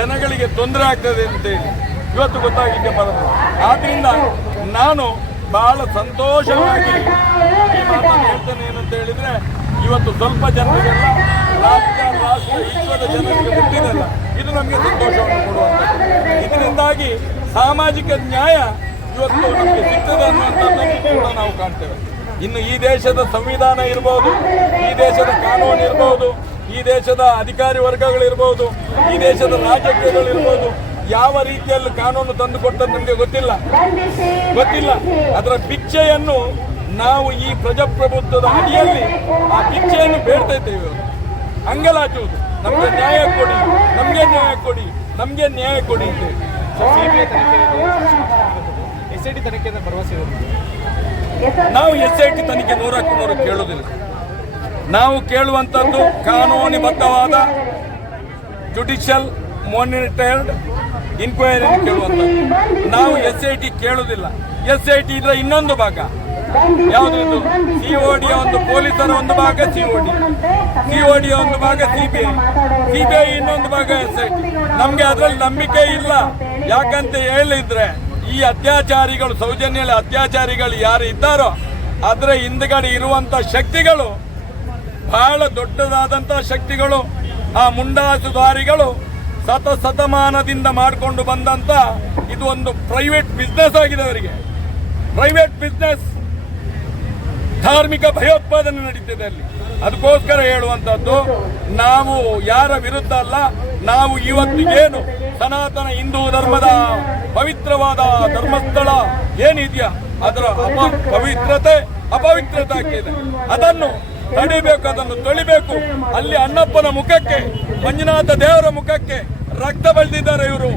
ಜನಗಳಿಗೆ ತೊಂದರೆ ಆಗ್ತದೆ ಅಂತೇಳಿ ಇವತ್ತು ಗೊತ್ತಾಗಲಿಕ್ಕೆ ಬರೋದು ಆದ್ರಿಂದ ನಾನು ಬಹಳ ಸಂತೋಷವಾಗಿ ಹೇಳ್ತೇನೆ ಏನಂತ ಹೇಳಿದ್ರೆ, ಇವತ್ತು ಸ್ವಲ್ಪ ಜನರಿಗೆಲ್ಲ ವಿಶ್ವದ ಜನರಿಗೆ ಇದು ನಮಗೆ ಸಂತೋಷವನ್ನು ಕೊಡುವಂಥದ್ದು. ಇದರಿಂದಾಗಿ ಸಾಮಾಜಿಕ ನ್ಯಾಯ ಇವತ್ತು ನಮಗೆ ಸಿಗ್ತದೆ ಅನ್ನುವಂಥದ್ದನ್ನು ಕೂಡ ನಾವು ಕಾಣ್ತೇವೆ. ಇನ್ನು ಈ ದೇಶದ ಸಂವಿಧಾನ ಇರ್ಬೋದು, ಈ ದೇಶದ ಕಾನೂನು ಇರ್ಬೋದು ಈ ದೇಶದ ಅಧಿಕಾರಿ ವರ್ಗಗಳಿರ್ಬೋದು ಈ ದೇಶದ ರಾಜಕೀಯಗಳಿರ್ಬೋದು ಯಾವ ರೀತಿಯಲ್ಲಿ ಕಾನೂನು ತಂದು ಕೊಟ್ಟದ್ದು ನಮಗೆ ಗೊತ್ತಿಲ್ಲ. ಗೊತ್ತಿಲ್ಲ. ಅದರ ಭಿಕ್ಷೆಯನ್ನು ನಾವು ಈ ಪ್ರಜಾಪ್ರಭುತ್ವದ ಅಡಿಯಲ್ಲಿ ಆ ಭಿಕ್ಷೆಯನ್ನು ಬೇಡ್ತಾ ಇದ್ದೇವೆ. ಅಂಗಲಾಚುವುದು. ನಮಗೆ ನ್ಯಾಯ ಕೊಡಿ ನಮಗೆ ನ್ಯಾಯ ಕೊಡಿ ನಮಗೆ ನ್ಯಾಯ ಕೊಡಿ ಎಸ್ ಐ ಟಿ ತನಿಖೆಯಿಂದ ಭರವಸೆ ನಾವು ಎಸ್ ಐ ಟಿ ತನಿಖೆ ನೂರಕ್ಕೂ ನೂರು ಕೇಳುವುದಿಲ್ಲ. ನಾವು ಕೇಳುವಂಥದ್ದು ಕಾನೂನುಬದ್ಧವಾದ ಜುಡಿಷಿಯಲ್ ಮಾನಿಟರ್ಡ್ ಇನ್ಕ್ವೈರಿ ಕೇಳುವಂಥದ್ದು. ನಾವು ಎಸ್ ಐ ಟಿ ಕೇಳುವುದಿಲ್ಲ. ಎಸ್ ಐ ಟಿ ಇದರ ಇನ್ನೊಂದು ಭಾಗ. ಯಾವುದು ಸಿ ಒ ಡಿಯ ಒಂದು ಪೊಲೀಸರ ಒಂದು ಭಾಗ C O D C O ಡಿಯ ಒಂದು ಭಾಗ C B I C B I ಇನ್ನೊಂದು ಭಾಗ ಎಸ್ ಐ ಟಿ ನಮಗೆ ಅದರಲ್ಲಿ ನಂಬಿಕೆ ಇಲ್ಲ. ಯಾಕಂತ ಹೇಳಿದ್ರೆ ಈ ಅತ್ಯಾಚಾರಿಗಳು ಸೌಜನ್ಯ ಅತ್ಯಾಚಾರಿಗಳು ಯಾರು ಇದ್ದಾರೋ ಅದರ ಹಿಂದ್ಗಡೆ ಇರುವಂತ ಶಕ್ತಿಗಳು ಬಹಳ ದೊಡ್ಡದಾದಂತಹ ಶಕ್ತಿಗಳು, ಆ ಮುಂಡಾಸುದಾರಿಗಳು ಸತ ಶತಮಾನದಿಂದ ಮಾಡಿಕೊಂಡು ಬಂದಂತ ಇದು ಒಂದು ಪ್ರೈವೇಟ್ ಬಿಸ್ನೆಸ್ ಆಗಿದೆ ಅವರಿಗೆ. ಪ್ರೈವೇಟ್ ಬಿಸ್ನೆಸ್ ಧಾರ್ಮಿಕ ಭಯೋತ್ಪಾದನೆ ನಡೀತಿದೆ ಅಲ್ಲಿ. ಅದಕ್ಕೋಸ್ಕರ ಹೇಳುವಂತದ್ದು, ನಾವು ಯಾರ ವಿರುದ್ಧ ಅಲ್ಲ, ನಾವು ಇವತ್ತಿಗೇನು ಸನಾತನ ಹಿಂದೂ ಧರ್ಮದ ಪವಿತ್ರವಾದ ಧರ್ಮಸ್ಥಳ ಏನಿದೆಯಾ, ಅದರ ಅಪ ಪವಿತ್ರತೆ ಅಪವಿತ್ರತೆ ಆಗಿದೆ ಅದನ್ನು ತಡಿಬೇಕು ಅದನ್ನು ತೊಳಿಬೇಕು. ಅಲ್ಲಿ ಅಣ್ಣಪ್ಪನ ಮುಖಕ್ಕೆ ಮಂಜುನಾಥ ದೇವರ ಮುಖಕ್ಕೆ ರಕ್ತ ಬಳಿದಿದ್ದಾರೆ ಇವರು.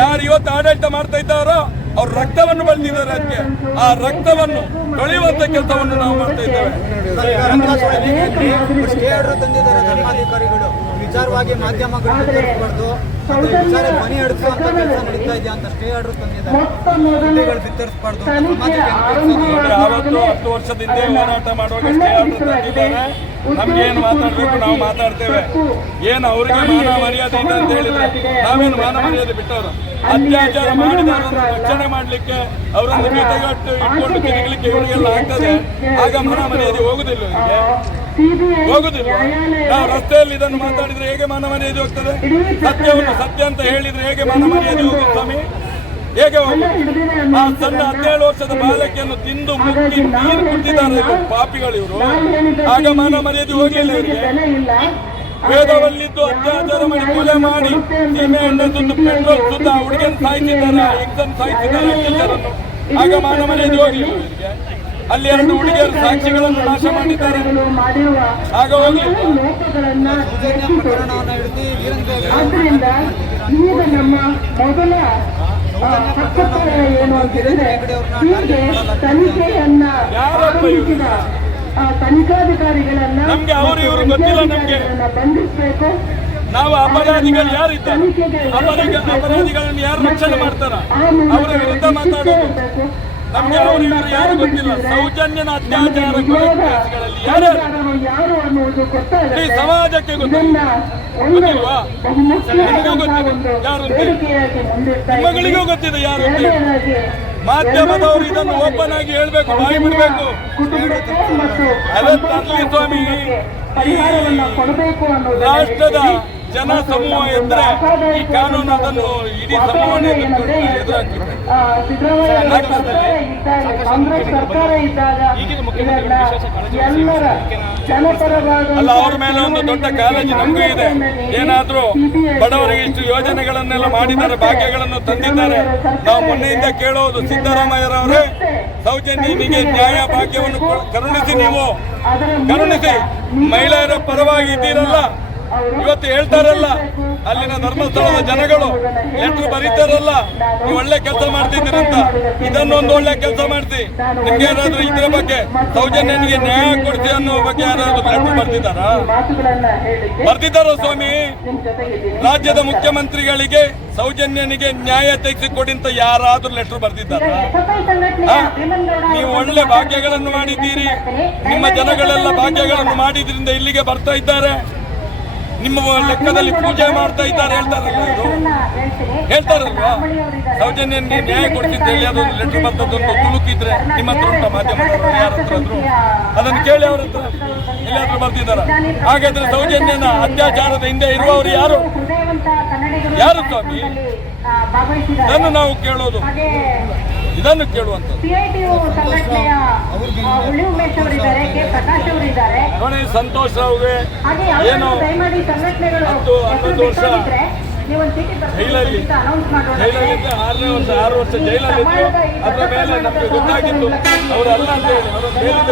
ಯಾರು ಇವತ್ತು ಆಡಳಿತ ಮಾಡ್ತಾ ಇದ್ದಾರೋ ಅವ್ರ ರಕ್ತವನ್ನು ಬಳಿದಿದ್ದಾರೆ ಅದಕ್ಕೆ ಆ ರಕ್ತವನ್ನು ತೊಳೆಯುವಂತ ಕೆಲಸವನ್ನು ನಾವು ಮಾಡ್ತಾ ಇದ್ದೇವೆ. ವಿಚಾರವಾಗಿ ಮಾಧ್ಯಮಗಳು ವಿಚಾರ ಮನೆ ಅಡಿಸುವಂತ ಕೆಲಸ ನಡೀತಾ ಇದೆ ಅಂತ ಸ್ಟೇ ಆರ್ಡರ್ ತಂದಿದ್ದಾರೆ. ಬಿತ್ತರಿಸಬಾರ್ದು ಅನುಕೂಲಿಸೋದು ಹತ್ತು ವರ್ಷದಿಂದ ಹೋರಾಟ ಮಾಡುವಾಗ ಸ್ಟೇ ಆರ್ಡರ್ ತಂದಿದ್ದಾರೆ. ನಮ್ಗೆ ಮಾತಾಡಬೇಕು ನಾವು ಮಾತಾಡ್ತೇವೆ. ಏನು ಅವರಿಗೆ ಮಾನ ಮರ್ಯಾದೆ ಇದೆ ಅಂತ ಹೇಳಿದ್ರೆ ನಾವೇನು ಮಾನ ಮರ್ಯಾದೆ ಬಿಟ್ಟವರು? ಅತ್ಯಾಚಾರ ಮಾಡಿದವರನ್ನು ರಕ್ಷಣೆ ಮಾಡ್ಲಿಕ್ಕೆ ಅವರನ್ನು ಜೊತೆಗಟ್ಟು ಇಟ್ಕೊಂಡು ತಿರುಗಲಿಕ್ಕೆ ಇವರಿಗೆಲ್ಲ ಆಗ್ತದೆ. ಆಗ ಮಾನ ಮರ್ಯಾದೆ ಹೋಗುದಿಲ್ಲ ಹೋಗುದಿಲ್ಲ ನಾವು ರಸ್ತೆಯಲ್ಲಿ ಇದನ್ನು ಮಾತಾಡಿದ್ರೆ ಹೇಗೆ ಮಾನ ಮರ್ಯಾದೆ ಹೋಗ್ತದೆ? ಸತ್ಯವನ್ನು ಸತ್ಯ ಅಂತ ಹೇಳಿದ್ರೆ ಹೇಗೆ ಮಾನ ಮರ್ಯಾದೆ ಹೋಗುತ್ತೆ ಸ್ವಾಮಿ? ಹೇಗೆ ಆ ಸಣ್ಣ ಹದಿನೇಳು ವರ್ಷದ ಬಾಲಕಿಯನ್ನು ತಿಂದು ಮುಕ್ಕಿ ನೀರು ಕುಟ್ಟಿದ್ದಾರೆ ಪಾಪಿಗಳು ಇವರು. ಆಗ ಮಾನ ಮರ್ಯಾದೆ ಹೋಗಲಿಲ್ಲ ಇವರಿಗೆ. ವೇದವಲ್ಲಿದ್ದು ಅತ್ಯಾಚಾರ ಮಾಡಿ ಕೊಲೆ ಮಾಡಿ ಸೀಮೆ ಎಣ್ಣೆ ಸುದ್ದು ಪೆಟ್ರೋಲ್ ಸುತ್ತ ಹುಡುಗನ್ ಸಾಯ್ತಿದ್ದಾನೆ ಎಕ್ಸಾಮ್ ಸಾಯ್ತಿದ್ದಾನೆ ಟೀಚರನ್ನು. ಆಗ ಮಾನ ಮರ್ಯಾದೆ ಹೋಗಲಿಲ್ಲ ಇವರಿಗೆ. ಅಲ್ಲಿ ಎರಡು ಹುಡುಗಿಯರು ಸಾಕ್ಷಿಗಳನ್ನು ನಾಶ ಮಾಡಿದ್ದಾರೆ. ಆಗ ಹೋಗಿ ಆದ್ದರಿಂದ ಈಗ ನಮ್ಮ ಮೊದಲ ಆ, ಏನು ಅಂತಿದ್ರೆ ಹೇಳಿದ್ರೆ ಹೀಗೆ ತನಿಖೆಯನ್ನ? ಆರಂಭಿಸಿದ ತನಿಖಾಧಿಕಾರಿಗಳನ್ನ ಬಂಧಿಸಬೇಕು ನಾವು ಅಪರಾಧಿಗಳು ಯಾರಿದ್ದಾರೆ? ಅಪರಾಧ ಅಪರಾಧಿಗಳನ್ನು ಯಾರು ರಕ್ಷಣೆ ಮಾಡ್ತಾರ? ಅವರ ವಿರುದ್ಧ ಮಾತಾಡೋದು. ನಮ್ಗೆ ಯಾರು ಅನ್ನುವುದು ಇಡೀ ಗೊತ್ತಾಗುತ್ತೆ ಸಮಾಜಕ್ಕೆ ಗೊತ್ತಿಲ್ಲ ಗೊತ್ತಿಲ್ವಾ? ಗೊತ್ತಿದೆ. ಯಾರು ನಿಮ್ಮಗಳಿಗೂ ಗೊತ್ತಿದೆ ಯಾರು. ಮಾಧ್ಯಮದವರು ಇದನ್ನು ಓಪನ್ ಆಗಿ ಹೇಳ್ಬೇಕು. ಬಾಯಿ ಬಿಡಬೇಕು. ಅದೇ ತರ್ಲಿ ಸ್ವಾಮಿ. ರಾಷ್ಟ್ರದ ಜನ ಸಮೂಹ ಇದ್ರೆ ಈ ಕಾನೂನು ಅದನ್ನು ಇಡೀ ಸಮೂಹನೇ ಎದುರಾಗ್ತದೆ ಅಲ್ಲ ಅವ್ರ ಮೇಲೆ ಒಂದು ದೊಡ್ಡ ಕಾಲೇಜು ನಮಗೂ ಇದೆ. ಏನಾದ್ರೂ ಬಡವರಿಗೆ ಇಷ್ಟು ಯೋಜನೆಗಳನ್ನೆಲ್ಲ ಮಾಡಿದ್ದಾರೆ ಭಾಗ್ಯಗಳನ್ನು ತಂದಿದ್ದಾರೆ. ನಾವು ಮೊನ್ನೆಯಿಂದ ಕೇಳೋದು ಸಿದ್ದರಾಮಯ್ಯರವರೇ ಸೌಜನ್ಯ ನಿಮಗೆ ನ್ಯಾಯ ಭಾಗ್ಯವನ್ನು ಕರುಣಿಸಿ ನೀವು. ಕರುಣಿಸಿ. ಮಹಿಳೆಯರ ಪರವಾಗಿ ಇದ್ದೀರಲ್ಲ. ಇವತ್ತು ಹೇಳ್ತಾರಲ್ಲ, ಅಲ್ಲಿನ ಧರ್ಮಸ್ಥಳದ ಜನಗಳು ಲೆಟ್ರ್ ಬರೀತಾರಲ್ಲ, ನೀವು ಒಳ್ಳೆ ಕೆಲಸ ಮಾಡ್ತಿದ್ದೀರಂತ, ಇದನ್ನೊಂದು ಒಳ್ಳೆ ಕೆಲಸ ಮಾಡ್ತಿ, ನಿಮ್ಗೆ ಯಾರಾದ್ರೂ ಇದ್ರ ಬಗ್ಗೆ ಸೌಜನ್ಯನಿಗೆ ನ್ಯಾಯ ಕೊಡ್ತಿ ಅನ್ನೋ ಬಗ್ಗೆ ಯಾರಾದ್ರೂ ಲೆಟ್ರ್ ಬರ್ತಿದ್ದಾರ? ಬರ್ತಿದ್ದಾರೋ ಸ್ವಾಮಿ? ರಾಜ್ಯದ ಮುಖ್ಯಮಂತ್ರಿಗಳಿಗೆ ಸೌಜನ್ಯನಿಗೆ ನ್ಯಾಯ ತೆಗೆಸಿಕೊಡಿ ಅಂತ ಯಾರಾದ್ರೂ ಲೆಟರ್ ಬರ್ತಿದ್ದಾರ? ನೀವು ಒಳ್ಳೆ ಭಾಗ್ಯಗಳನ್ನು ಮಾಡಿದ್ದೀರಿ, ನಿಮ್ಮ ಜನಗಳೆಲ್ಲ ಭಾಗ್ಯಗಳನ್ನು ಮಾಡಿದ್ರಿಂದ ಇಲ್ಲಿಗೆ ಬರ್ತಾ ಇದ್ದಾರೆ. ನಿಮ್ಮ ಲೆಕ್ಕದಲ್ಲಿ ಪೂಜೆ ಮಾಡ್ತಾ ಇದ್ದಾರೆ ಹೇಳ್ತಾರಲ್ಲ ಹೇಳ್ತಾರಲ್ವಾ ಸೌಜನ್ಯನ್ಗೆ ನ್ಯಾಯ ಕೊಡ್ತಿದ್ದೆ ಅದೊಂದು ಲೆಟರ್ ಬಂದದ್ದೊಂದು ತುಳುಕಿದ್ರೆ ನಿಮ್ಮ ಹತ್ರ ಉಂಟ ಮಾಧ್ಯಮದವರು ಯಾರ ಹತ್ರ ಅದನ್ನು ಕೇಳಿ ಅವ್ರ ಹತ್ರ. ಎಲ್ಲಾದ್ರೂ ಬರ್ತಿದ್ದಾರ? ಹಾಗಾದ್ರೆ ಸೌಜನ್ಯನ ಅತ್ಯಾಚಾರದ ಹಿಂದೆ ಇರುವವರು ಯಾರು? ಯಾರು ಸ್ವಾಮಿ? ಇದನ್ನು ನಾವು ಕೇಳೋದು. ಇದನ್ನು ಕೇಳುವಂಥದ್ದು. ಅವರಿದ್ದಾರೆ ಸಂತೋಷ ರಾವ್ಗೆ. ಹಾಗೆ ಏನು? ಹತ್ತು, ಹನ್ನೊಂದು ವರ್ಷ ಜೈಲಲ್ಲಿ ಜೈಲಲ್ಲಿದ್ದು ಆರನೇ ವರ್ಷ ಆರು ವರ್ಷ ಜೈಲಲ್ಲಿದ್ದು ಅದರ ಮೇಲೆ ನಮಗೆ ಗೊತ್ತಾಗಿತ್ತು ಅವರಲ್ಲ ಅಂತ ಹೇಳಿ ಅವರ. ಮೇಲಿಂದ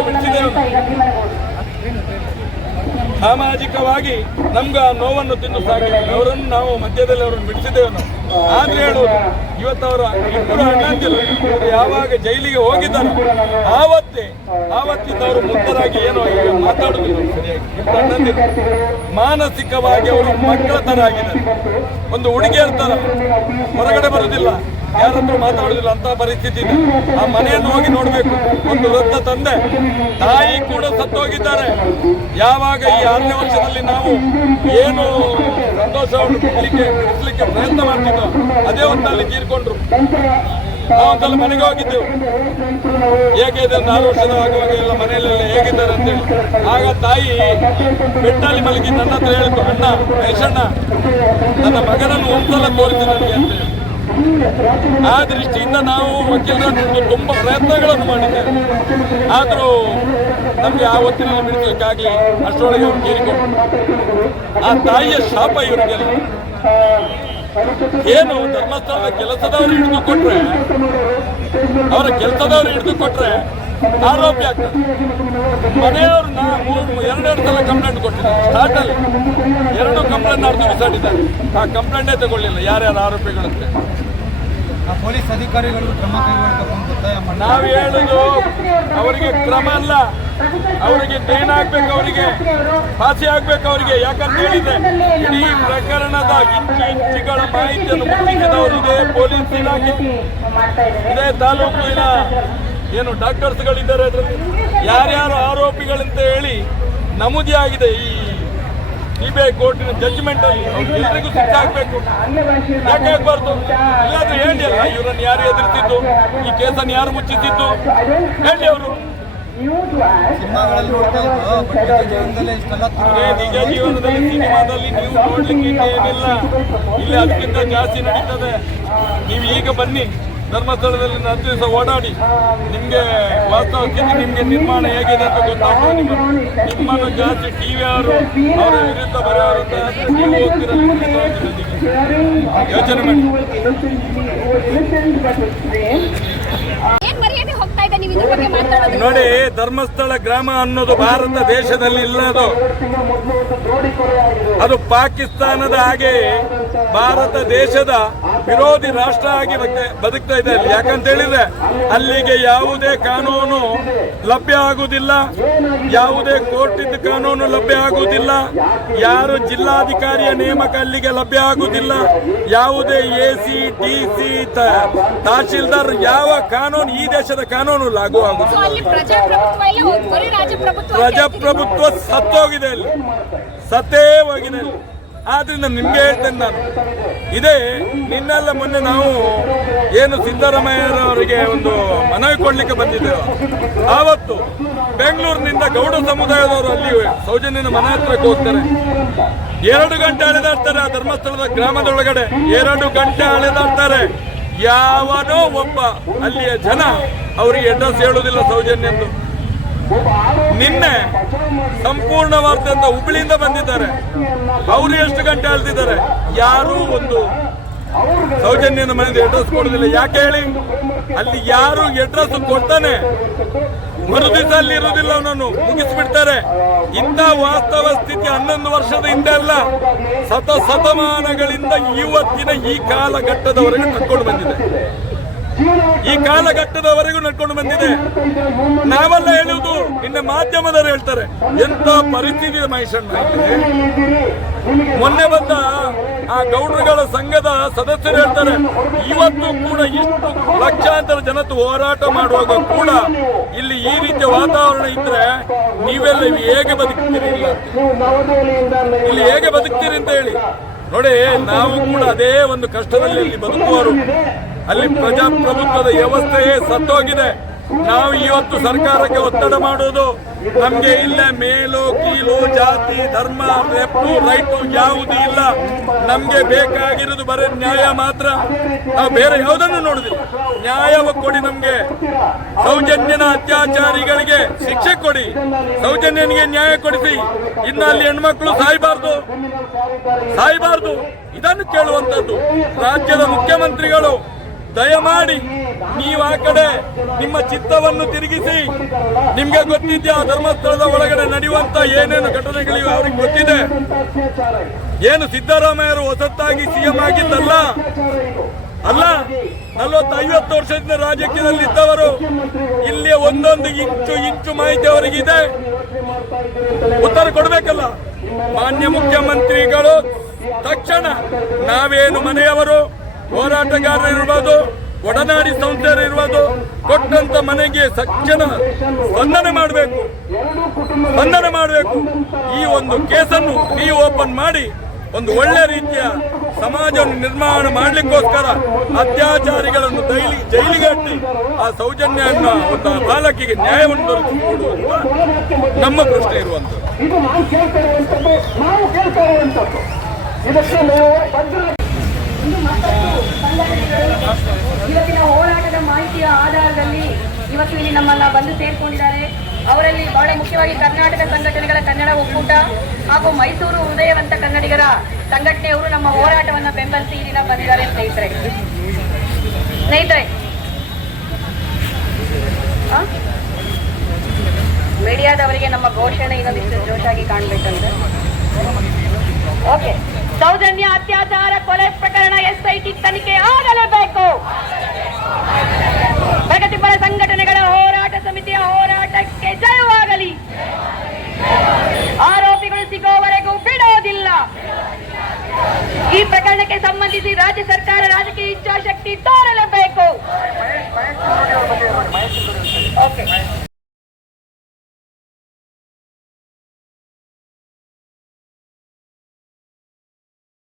ಸಾಮಾಜಿಕವಾಗಿ ನಮ್ಗೆ ಆ ನೋವನ್ನು ಸಾಕಿಲ್ಲ ಅವರನ್ನು ನಾವು ಮಧ್ಯದಲ್ಲಿ ಅವರನ್ನು ಬಿಡಿಸಿದ್ದೇವೆ ನಾವು. ಆದ್ರೆ ಹೇಳುವುದು ಇವತ್ತು ಅವರು ಇಬ್ಬರು ಅಣ್ಣಂದಿರು ಇವರು ಯಾವಾಗ ಜೈಲಿಗೆ ಹೋಗಿದ್ದಾರೆ, ಆವತ್ತೇ, ಆವತ್ತಿಂದ ಅವರು ಮುಕ್ತರಾಗಿ ಏನೋ ಈಗ ಮಾತಾಡುದಿಲ್ಲ ಸರಿಯಾಗಿ. ಇಬ್ಬರು ಅಣ್ಣಂದಿರು ಮಾನಸಿಕವಾಗಿ ಅವರು ಮಕ್ಕಳ ತರ ಆಗಿದ್ದಾರೆ ಒಂದು ಹುಡುಗಿಯರ ತರ ಹೊರಗಡೆ ಬರುವುದಿಲ್ಲ ಯಾರತ್ರ ಮಾತಾಡುದಿಲ್ಲ ಅಂತ ಪರಿಸ್ಥಿತಿ ಇದೆ. ಆ ಮನೆಯನ್ನು ಹೋಗಿ ನೋಡ್ಬೇಕು. ಒಂದು ವೃದ್ಧ ತಂದೆ, ತಾಯಿ ಕೂಡ ಸತ್ತೋಗಿದ್ದಾರೆ. ಯಾವಾಗ ಈ ಆರನೇ ವರ್ಷದಲ್ಲಿ ನಾವು ಏನು ಸಂತೋಷವನ್ನು ಬಿಡಿಸ್ಲಿಕ್ಕೆ ಪ್ರಯತ್ನ ಮಾಡ್ತಿದ್ದೋ, ಅದೇ ಹೊತ್ತಲ್ಲಿ ತೀರ್ಕೊಂಡ್ರು ನಾವು ಒಂದ್ಸಲ ಮನೆಗೆ ಹೋಗಿದ್ದೆವು. ಹೇಗೆ ಇದೆ ನಾಲ್ಕು ವರ್ಷದ ಆಗುವಾಗ ಎಲ್ಲ ಮನೆಯಲ್ಲೆಲ್ಲ ಹೇಗಿದ್ದಾರೆ ಅಂತೇಳಿ ಆಗ ತಾಯಿ ಬೆಟ್ಟಲ್ಲಿ ಮಲಗಿ ನನ್ನ ಹತ್ರ ಹೇಳಿದ್ರು ಅಣ್ಣ ಯಶಣ್ಣ ನನ್ನ ಮಗನನ್ನು ಒಂದ್ಸಲ ತೋರಿಸಿ ನನಗೆ ಅಂತೇಳಿ ಆ ದೃಷ್ಟಿಯಿಂದ ನಾವು ವಕೀಲರನ್ನು ತುಂಬಾ ಪ್ರಯತ್ನಗಳನ್ನು ಮಾಡಿದ್ದೇವೆ. ಆದರೂ ನಮಗೆ ಆ ಹೊತ್ತಿನಲ್ಲಿ ಬಿಡಿಸಲಿಕ್ಕಾಗಲಿ ಅಷ್ಟರೊಳಗೆ ಅವ್ರು ಕೇಳಿಕೊಂಡು ಆ ತಾಯಿಯ ಶಾಪ ಇವರಿಗೆಲ್ಲ. ಏನು ಧರ್ಮಸ್ಥಳದ ಕೆಲಸದವರು ಹಿಡಿದು ಕೊಟ್ರೆ, ಅವರ ಕೆಲಸದವರು ಹಿಡಿದು ಕೊಟ್ರೆ ಆರೋಪಿ ಆಗ್ತದೆ ಮನೆಯವರು ನಾ ಮೂರು, ಎರಡೆರಡು ಸಲ ಕಂಪ್ಲೇಂಟ್ ಕೊಟ್ಟಿದ್ದಾರೆ. ಸ್ಟಾರ್ಟ್ ಅಲ್ಲಿ ಎರಡು ಕಂಪ್ಲೇಂಟ್ ನಡೆದು ಬಿಸಾಡಿದ್ದಾರೆ ಆ ಕಂಪ್ಲೇಂಟೇ ತಗೊಳ್ಳಿಲ್ಲ. ಯಾರ್ಯಾರು ಆರೋಪಿಗಳಂತೆ? ಪೊಲೀಸ್ ಅಧಿಕಾರಿಗಳು ಕ್ರಮ ನಾವು ಹೇಳುದು, ಅವರಿಗೆ ಕ್ರಮ ಅಲ್ಲ. ಅವರಿಗೆ ನೇಣಾಗ್ಬೇಕು ಅವರಿಗೆ. ಫಾಸಿ ಆಗ್ಬೇಕು ಅವರಿಗೆ. ಯಾಕಂತ ಹೇಳಿದ್ರೆ, ಇಡೀ ಪ್ರಕರಣದ ಇಂಚು ಇಂಚುಗಳ ಮಾಹಿತಿಯನ್ನು ಮುಟ್ಟಿಸಿದವರಿಗೆ ಪೊಲೀಸ್ ಇಲಾಖೆ, ಇದೇ ತಾಲೂಕಿನ ಏನು ಡಾಕ್ಟರ್ಸ್ಗಳಿದ್ದಾರೆ ಅದರಲ್ಲಿ. ಯಾರ್ಯಾರು ಆರೋಪಿಗಳಂತ ಹೇಳಿ ನಮೂದಿ ಆಗಿದೆ ಈ ಸಿಬಿಐ ಕೋರ್ಟಿನ ಜಡ್ಜ್ಮೆಂಟ್ ಅಲ್ಲಿ ಎಲ್ಲರಿಗೂ ಎಲ್ರಿಗೂ ಯಾಕೆ ಆಗ್ಬಾರ್ದು? ಇಲ್ಲಾದ್ರೂ ಹೇಳಿ ಅಲ್ಲ ಇವರನ್ನು ಯಾರು ಎದುರಿಸಿದ್ದು? ಈ ಕೇಸನ್ನು ಯಾರು ಮುಚ್ಚಿಸಿದ್ದು? ಹೇಳಿ ಅವರು. ನಿಜ ಜೀವನದಲ್ಲಿ ಸಿನಿಮಾದಲ್ಲಿ ನೀವು ನೋಡ್ಲಿಕ್ಕೆ ಏನಿಲ್ಲ ಇಲ್ಲಿ ಅದಕ್ಕಿಂತ ಜಾಸ್ತಿ ನಡೀತದೆ. ನೀವು ಈಗ ಬನ್ನಿ. ಧರ್ಮಸ್ಥಳದಲ್ಲಿ ಹತ್ತು ದಿವಸ ಓಡಾಡಿ ನಿಮ್ಗೆ ವಾಸ್ತವಕ್ಕೆ ನಿಮಗೆ ನಿರ್ಮಾಣ ಹೇಗಿದೆ ಅಂತ ಗೊತ್ತಾಗ್ತದೆ ನಿಮಗೆ. ನಿಮ್ಮನ್ನು ಜಾಸ್ತಿ ಟಿವಿ ಅವರು ಅವರ ವಿರುದ್ಧ ಬರೆಯೋರು ನೀವು ನಿಮ್ಮ. ಯೋಚನೆ ಮಾಡಿ ಏನ್ ಮರ್ಯಾದೆ ಹೋಗ್ತಾ ಇದೆ ನೀವು ಇದ್ರ ಬಗ್ಗೆ ಮಾತಾಡೋದು ನೋಡಿ ಧರ್ಮಸ್ಥಳ ಗ್ರಾಮ ಅನ್ನೋದು ಭಾರತ ದೇಶದಲ್ಲಿ ಇಲ್ಲ ಅದು ಅದು ಪಾಕಿಸ್ತಾನದ ಹಾಗೆ ಭಾರತ ದೇಶದ ವಿರೋಧಿ ರಾಷ್ಟ್ರ ಆಗಿ ಬದುಕ್ತಾ- ಇದೆ ಅಲ್ಲಿ. ಯಾಕಂತ ಹೇಳಿದ್ರೆ ಅಲ್ಲಿಗೆ ಯಾವುದೇ ಕಾನೂನು ಲಭ್ಯ ಆಗುವುದಿಲ್ಲ. ಯಾವುದೇ ಕೋರ್ಟಿದ್ದ ಕಾನೂನು ಲಭ್ಯ ಆಗುವುದಿಲ್ಲ. ಯಾರು ಜಿಲ್ಲಾಧಿಕಾರಿಯ ನೇಮಕ ಅಲ್ಲಿಗೆ ಲಭ್ಯ ಆಗುವುದಿಲ್ಲ. ಯಾವುದೇ A C D C tahsildar ಯಾವ ಕಾನೂನು ಈ ದೇಶದ ಕಾನೂನು ಇಲ್ಲ. ಹೋಗ್- ಪ್ರಜಾಪ್ರಭುತ್ವ ಸತ್ತೋಗಿದೆ ಅಲ್ಲಿ. ಸತ್ತೇ ಹೋಗಿದೆ ಅಲ್ಲಿ. ಆದ್ರಿಂದ ನಿಮ್ಗೆ ಹೇಳ್ತೇನೆ ನಾನು. ಇದೇ ನಿನ್ನೆಲ್ಲ ಮೊನ್ನೆ ನಾವು ಏನು ಸಿದ್ದರಾಮಯ್ಯರವರಿಗೆ ಒಂದು ಮನವಿ ಕೊಡ್ಲಿಕ್ಕೆ ಬಂದಿದ್ದೇವೆ. ಆವತ್ತು ಬೆಂಗಳೂರಿನಿಂದ ಗೌಡ ಸಮುದಾಯದವರು ಅಲ್ಲಿ ಸೌಜನ್ಯನ ಮನೆ ಹತ್ರಕ್ಕೆ ಹೋಗ್ತಾರೆ. ಎರಡು ಗಂಟೆ ಅಳೆದಾಡ್ತಾರೆ ಆ ಧರ್ಮಸ್ಥಳದ ಗ್ರಾಮದೊಳಗಡೆ. ಎರಡು ಗಂಟೆ ಅಲೆದಾಡ್ತಾರೆ. ಯಾವನೋ ಒಬ್ಬ ಅಲ್ಲಿಯ ಜನ ಅವರಿಗೆ ಅಡ್ರೆಸ್ ಹೇಳುವುದಿಲ್ಲ ಸೌಜನ್ಯ ಎಂದು. ನಿನ್ನೆ ಸಂಪೂರ್ಣ ಅಂತ ಹುಬ್ಳಿಯಿಂದ ಬಂದಿದ್ದಾರೆ. ಅವರು ಎಷ್ಟು ಗಂಟೆ ಅಳ್ತಿದ್ದಾರೆ? ಯಾರು ಒಂದು ಸೌಜನ್ಯನ ಮನೆಗೆ ಅಡ್ರೆಸ್ ಕೊಡುದಿಲ್ಲ ಯಾಕೆ ಹೇಳಿ? ಅಲ್ಲಿ ಯಾರು ಅಡ್ರೆಸ್ ಕೊಡ್ತಾನೆ? ಇರುವುದಿಲ್ಲ ಅವನನ್ನು. ಮುಗಿಸ್ಬಿಡ್ತಾರೆ. ಇಂಥ ವಾಸ್ತವ ಸ್ಥಿತಿ ಹನ್ನೊಂದು ವರ್ಷದ ಹಿಂದೆ ಅಲ್ಲ. ಸತ ಶತಮಾನಗಳಿಂದ ಇವತ್ತಿನ ಈ ಕಾಲಘಟ್ಟದವರೆಗೆ ತಕ್ಕೊಂಡು ಬಂದಿದೆ. ಈ ಕಾಲಘಟ್ಟದವರೆಗೂ ನಡ್ಕೊಂಡು ಬಂದಿದೆ. ನಾವೆಲ್ಲ ಹೇಳುವುದು ಇನ್ನು ಮಾಧ್ಯಮದವರು ಹೇಳ್ತಾರೆ, ಎಂತ ಪರಿಸ್ಥಿತಿ ಮಹೇಶಣ್ಣ ಮೊನ್ನೆ ಬಂದ ಆ ಗೌಡ್ರಗಳ ಸಂಘದ ಸದಸ್ಯರು ಹೇಳ್ತಾರೆ, ಇವತ್ತು ಕೂಡ ಇಷ್ಟು ಲಕ್ಷಾಂತರ ಜನತೆ ಹೋರಾಟ ಮಾಡುವಾಗ ಕೂಡ ಇಲ್ಲಿ ಈ ರೀತಿಯ ವಾತಾವರಣ ಇದ್ರೆ ನೀವೆಲ್ಲ ಹೇಗೆ ಬದುಕ್ತೀರಿ ಇಲ್ಲ ಹೇಗೆ ಬದುಕ್ತೀರಿ ಅಂತ ಹೇಳಿ. ನೋಡಿ, ನಾವು ಕೂಡ ಅದೇ ಒಂದು ಕಷ್ಟದಲ್ಲಿ ಇಲ್ಲಿ ಬದುಕುವವರು. ಅಲ್ಲಿ ಪ್ರಜಾಪ್ರಭುತ್ವದ ವ್ಯವಸ್ಥೆಯೇ ಸತ್ತೋಗಿದೆ. ನಾವು ಇವತ್ತು ಸರ್ಕಾರಕ್ಕೆ ಒತ್ತಡ ಮಾಡುವುದು ನಮ್ಗೆ ಇಲ್ಲ. ಮೇಲು, ಕೀಲು, ಜಾತಿ, ಧರ್ಮ ಲೆಫ್ಟು ರೈತು ಯಾವುದೂ ಇಲ್ಲ. ನಮ್ಗೆ ಬೇಕಾಗಿರೋದು ಬರೀ ನ್ಯಾಯ ಮಾತ್ರ. ನಾವು ಬೇರೆ ಯಾವುದನ್ನು ನೋಡುದಿಲ್ಲ. ನ್ಯಾಯವ ಕೊಡಿ ನಮ್ಗೆ. ಸೌಜನ್ಯನ ಅತ್ಯಾಚಾರಿಗಳಿಗೆ ಶಿಕ್ಷೆ ಕೊಡಿ. ಸೌಜನ್ಯನಿಗೆ ನ್ಯಾಯ ಕೊಡಿಸಿ. ಇನ್ನು ಅಲ್ಲಿ ಹೆಣ್ಮಕ್ಳು ಸಾಯ್ಬಾರ್ದು. ಸಾಯ್ಬಾರ್ದು. ಇದನ್ನು ಕೇಳುವಂತದ್ದು ರಾಜ್ಯದ ಮುಖ್ಯಮಂತ್ರಿಗಳು ದಯಮಾಡಿ ನೀವು ಆ ಕಡೆ ನಿಮ್ಮ ಚಿತ್ತವನ್ನು ತಿರುಗಿಸಿ. ನಿಮ್ಗೆ ಆ ಧರ್ಮಸ್ಥಳದ ಒಳಗಡೆ ನಡೆಯುವಂತ ಏನೇನು ಘಟನೆಗಳಿವೆ ಅವ್ರಿಗೆ ಗೊತ್ತಿದೆ. ಏನು ಸಿದ್ದರಾಮಯ್ಯರು ಹೊಸತ್ತಾಗಿ ಸಿಎಂ ಆಗಿದ್ದಲ್ಲ? ಅಲ್ಲ ನಲವತ್ತು ಐವತ್ತು ವರ್ಷದಿಂದ ರಾಜಕೀಯದಲ್ಲಿ ಇದ್ದವರು ಇಲ್ಲಿ ಒಂದೊಂದು ಇಂಚು ಇಂಚು ಮಾಹಿತಿ ಅವರಿಗಿದೆ. ಉತ್ತರ ಕೊಡಬೇಕಲ್ಲ? ಮಾನ್ಯ ಮುಖ್ಯಮಂತ್ರಿಗಳು, ತಕ್ಷಣ ನಾವೇನು ಮನೆಯವರು ಹೋರಾಟಗಾರರು ಇರ್ಬೋದು, ಒಡನಾಡಿ ಸಂಸ್ಥೆಯರು ಇರ್ಬೋದು, ಕೊಟ್ಟಂತ ಮನೆಗೆ ಸಜ್ಜನ ಸ್ಪಂದನೆ ಮಾಡಬೇಕು. ಸ್ಪಂದನೆ ಮಾಡಬೇಕು. ಈ ಒಂದು ಕೇಸನ್ನು ನೀವು ಓಪನ್ ಮಾಡಿ ಒಂದು ಒಳ್ಳೆ ರೀತಿಯ ಸಮಾಜವನ್ನು ನಿರ್ಮಾಣ ಮಾಡಲಿಕ್ಕೋಸ್ಕರ ಅತ್ಯಾಚಾರಿಗಳನ್ನು ಜೈಲಿ ಜೈಲಿಗೆ ಹಟ್ಟಿ ಆ ಸೌಜನ್ಯ ಎನ್ನುವ ಒಂದು ಬಾಲಕಿಗೆ ನ್ಯಾಯವನ್ನು ದೊರಕಿಸಿಕೊಡುವ ನಮ್ಮ ಪ್ರಶ್ನೆ ಇರುವಂಥದ್ದು. ಇನ್ನು ಮತ್ತಷ್ಟು ಸಂಘಟನೆಗಳು ಇವತ್ತಿನ ಹೋರಾಟದ ಮಾಹಿತಿಯ ಆಧಾರದಲ್ಲಿ ಇವತ್ತು ಇಲ್ಲಿ ನಮ್ಮನ್ನ ಬಂದು ಸೇರ್ಕೊಂಡಿದ್ದಾರೆ. ಅವರಲ್ಲಿ ಬಹಳ ಮುಖ್ಯವಾಗಿ ಕರ್ನಾಟಕ ಸಂಘಟನೆಗಳ ಕನ್ನಡ ಒಕ್ಕೂಟ ಹಾಗೂ ಮೈಸೂರು ಹೃದಯವಂತ ಕನ್ನಡಿಗರ ಸಂಘಟನೆಯವರು ನಮ್ಮ ಹೋರಾಟವನ್ನು ಬೆಂಬಲಿಸಿ ಇಲ್ಲಿನ ಬಂದಿದ್ದಾರೆ ಸ್ನೇಹಿತರೆ. ಸ್ನೇಹಿತರೆ? ಮೀಡಿಯಾದವರಿಗೆ ನಮ್ಮ ಘೋಷಣೆ ಇನ್ನೊಂದಿಷ್ಟು ಜೋಶಾಗಿ ಕಾಣಬೇಕಂದ್ರೆ ಓಕೆ ಸೌಜನ್ಯ ಅತ್ಯಾಚಾರ ಕೊಲೆ ಪ್ರಕರಣ ಎಸ್ಐಟಿ ತನಿಖೆ ಆಗಲೇಬೇಕು. ಪ್ರಗತಿಪರ ಸಂಘಟನೆಗಳ